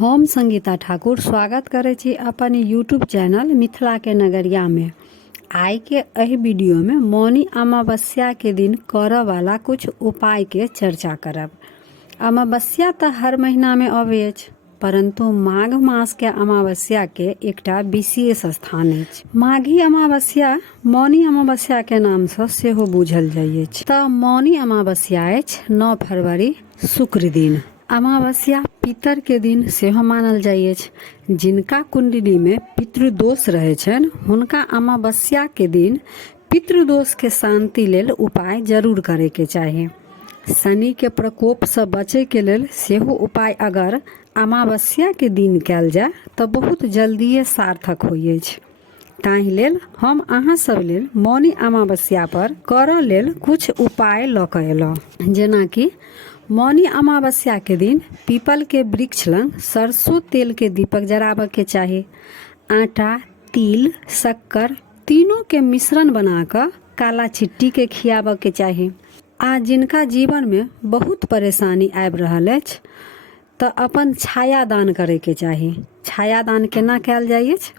हम संगीता ठाकुर स्वागत करे छी अपन यूट्यूब चैनल मिथिला के नगरिया में। आई के एहि वीडियो में मौनी अमावस्या के दिन करऽ वाला कुछ उपाय के चर्चा करब। अमावस्या तो हर महीना में अबै अछि, परंतु माघ मास के अमावस्या के एकटा विशेष स्थान अछि। माघी अमावस्या मौनी अमावस्या के नाम से सेहो बुझल जाइ अछि। तऽ मौनी अमावस्या अछि 9 फरवरी शुक्र दिन। अमावस्या पितर के दिन सेहो मानल जाइ अछि। जिनका कुंडली में पितृदोष रहै छनि हुनका अमावस्या के दिन पितृदोष के शांति लेल उपाय जरूर करे के चाही। शनि के प्रकोप से बचे के लेल सेहो उपाय अगर अमावस्या के दिन कैल जाय तो बहुत जल्दिए सार्थक होइ अछि। ताहि लेल हम अहाँ सब लेल मौनी अमावस्या पर करऽ लेल कुछ उपाय लऽ कऽ एलहुँ। जेना कि मौनी अमावस्या के दिन पीपल के वृक्ष लंग सरसों तेल के दीपक जराबऽ के चाही। आटा, तिल, शक्कर तीनों के मिश्रण बनाकर काला चिट्टी के खियाबऽ के चाही। आ जिनका जीवन में बहुत परेशानी आबि रहल अछि तऽ अपन छाया दान करे के चाही। छाया दान केना कैल जाइ अछि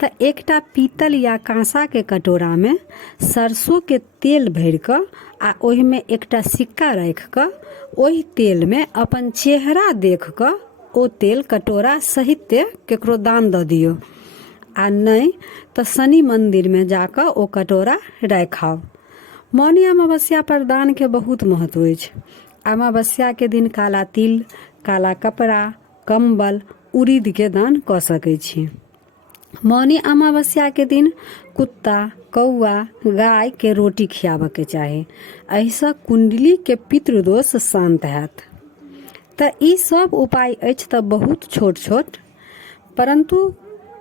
तऽ एकटा पीतल या कांसा के कटोरा में सरसों के तेल भर कऽ आ ओहि में एकटा सिक्का राखि कऽ ओहि तेल में अपन चेहरा देख कऽ ओ तेल कटोरा सहित केकरो दान दऽ दियौ, आ नहीं तऽ शनि मंदिर में जाकर ओ कटोरा राखाउ। मौनी अमावस्या पर दान के बहुत महत्व अछि। अमावस्या के दिन काला तिल, काला कपड़ा, कंबल, उड़ीद के दान कऽ सकै छी। मौनी अमावस्या के दिन कुत्ता, कौआ, गाय के रोटी खियाबऽ के चाही। एहिसँ कुंडली के पितृदोष शांत हैत। तऽ ई सब उपाय अछि तऽ बहुत छोट छोट, परंतु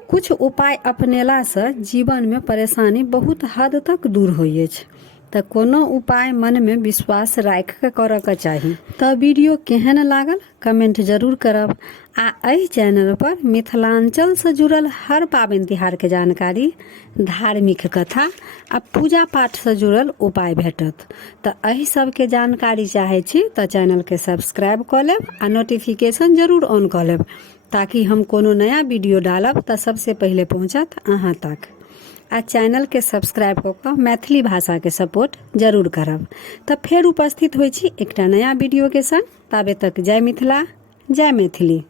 कुछ उपाय अपनेला से जीवन में परेशानी बहुत हद तक दूर होइ अछि। तऽ कोनो उपाय मन में विश्वास राखि के करऽ के चाही। तऽ वीडियो केहन लागल कमेंट जरूर करब। आ एहि चैनल पर मिथिलांचल से जुड़ल हर पाबनि तिहार के जानकारी, धार्मिक कथा आ पूजा पाठ से जुड़ल उपाय भेटत। तऽ एहि सब के जानकारी चाहे छी तऽ चैनल के सब्सक्राइब कऽ लेब आ नोटिफिकेशन जरूर ऑन कऽ लेब, ताकि हम कोनो नया वीडियो डालब तऽ सबसे पहले पहुंचत अहाँ तक। आ चैनल के सब्सक्राइब कऽ कऽ मैथिली भाषा के सपोर्ट जरूर करब। तऽ फेर उपस्थित होइ छी एकटा नया वीडियो के संग। ताबे तक जय मिथिला, जय मैथिली।